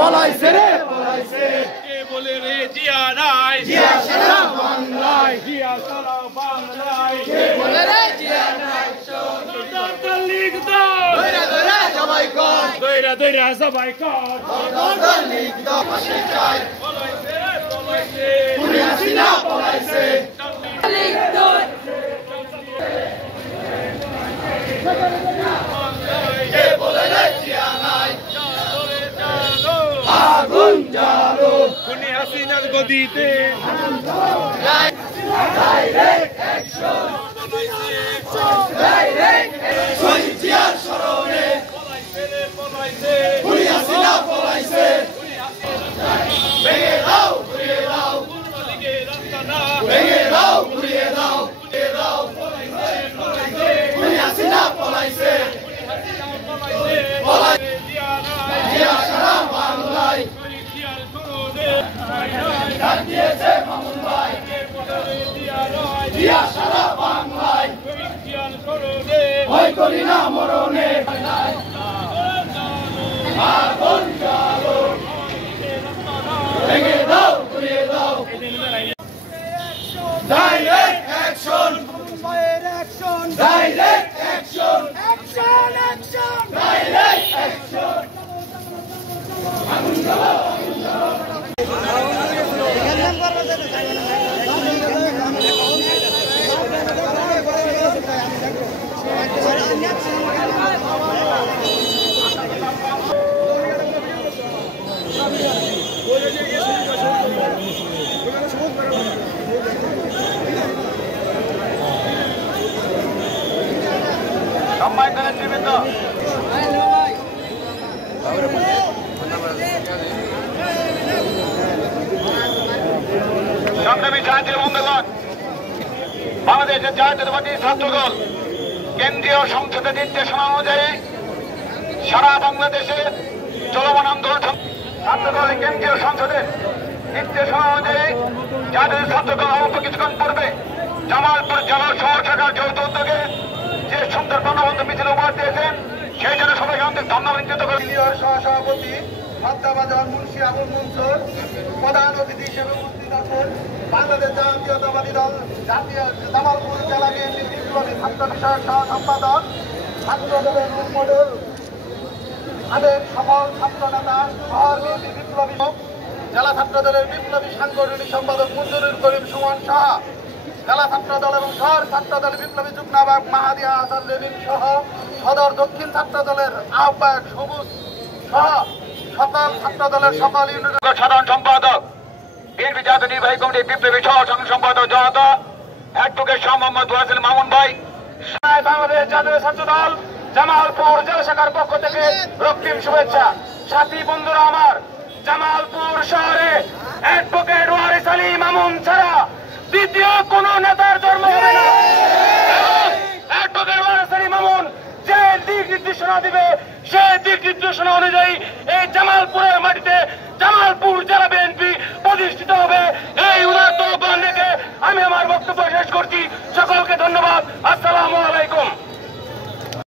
পলাইছে রে পলাইছে কে বলে রে জিয়া নাই জিয়া সারা বাংলায় জিয়া সারা বাংলায় কে বলে রে জিয়া নাই দল লিগ দল দইরা দইরা সবাই কর দইরা দইরা সবাই কর দল লিগ দল পাশে চাই পলাইছে রে পলাইছে পুরি হাসিনা পলাইছে লিগ দল কে বলে রে জিয়া নাই আগুন জ্বালো খুনি হাসিনার গদিতে ডাইরেক্ট অ্যাকশন ডাইরেক্ট শহীদ জিয়ার স্মরণে পলাইছে পুরি হাসিনা পলাইছে ভেঙে দাও ঘুরিয়ে দাও লীগের রাস্তা না ভেঙে দাও ঘুরিয়ে দাও পুরি হাসিনা পলাইছে পলাইছে জিয়া নাই জিয়া সারা বাংলায় জিয়ার করোনে ডাক দিয়েছে মামুন ভাই জিয়া নাই জিয়া সারা বাংলায় জিয়ার করোনে ভয় করি না মরণে আগুন জ্বালো ভেঙে দাও ঘুরিয়ে দাও direct action direct action direct action সম্মানিত নেতৃবৃন্দ সংগ্রামী জাতীয় বন্ধুগণ, বাংলাদেশের জাতীয়তাবাদী ছাত্রদল কেন্দ্রীয় সংসদের নির্দেশনা অনুযায়ী সারা বাংলাদেশে চলমান আন্দোলন ছাত্রদল কেন্দ্রীয় সংসদের নির্দেশনা অনুযায়ী জাতীয় ছাত্রদল অল্প কিছুক্ষণ পূর্বে জামালপুর জেলা শহর শাখার যৌথ উদ্যোগে যে সুন্দর প্রাণবন্ত মিছিল উপহার দিয়েছেন সেই জন্য সবাইকে আমাদের ধন্যবাদ জ্ঞাপিত করি। সিনিয়র সহসভাপতি মাদ্রাবাজার মুন্সি আবুল মনসুর, প্রধান অতিথি হিসেবে উপস্থিত আছেন বাংলাদেশ জাতীয়তাবাদী দল জাতীয় জামালপুর জেলা বিএনপির বিপ্লবী ছাত্র বিষয়ক সহ সম্পাদক, ছাত্র দলের রোল মডেল, আদেশ সফল ছাত্র নেতা, শহর বিএনপির বিপ্লবী জেলা ছাত্র দলের বিপ্লবী সাংগঠনিক সম্পাদক মঞ্জুরুল করিম সুমন সাহা, জেলা ছাত্র দল এবং শহর ছাত্র দলের বিপ্লবী যুগ্ম আহ্বায়ক মাহাদিয়া হাসান লেভিন সহ সদর দক্ষিণ ছাত্র দলের আহ্বায়ক সবুজ সহ সকল ছাত্র দলের সকল ইউনিয়নের সাধারণ সম্পাদক, বিএনপি জাতীয় নির্বাহী কমিটির বিপ্লবী সহ সম্পাদক জনতা অ্যাডভোকেট শাহ মোহাম্মদ ওয়াসিল মামুন ভাই, বাংলাদেশ জাতীয় ছাত্র দল জামালপুর জেলা শাখার পক্ষ থেকে রক্তিম শুভেচ্ছা। সাথী বন্ধুরা আমার, জামালপুর শহরে অ্যাডভোকেট ওয়ারিস আলী মামুন ছাড়া দ্বিতীয় কোন নেতার জন্ম হবে না। অ্যাডভোকেট ওয়ারিস আলী মামুন যে দিক নির্দেশনা দিবে সেই দিক নির্দেশনা অনুযায়ী এই জামালপুরের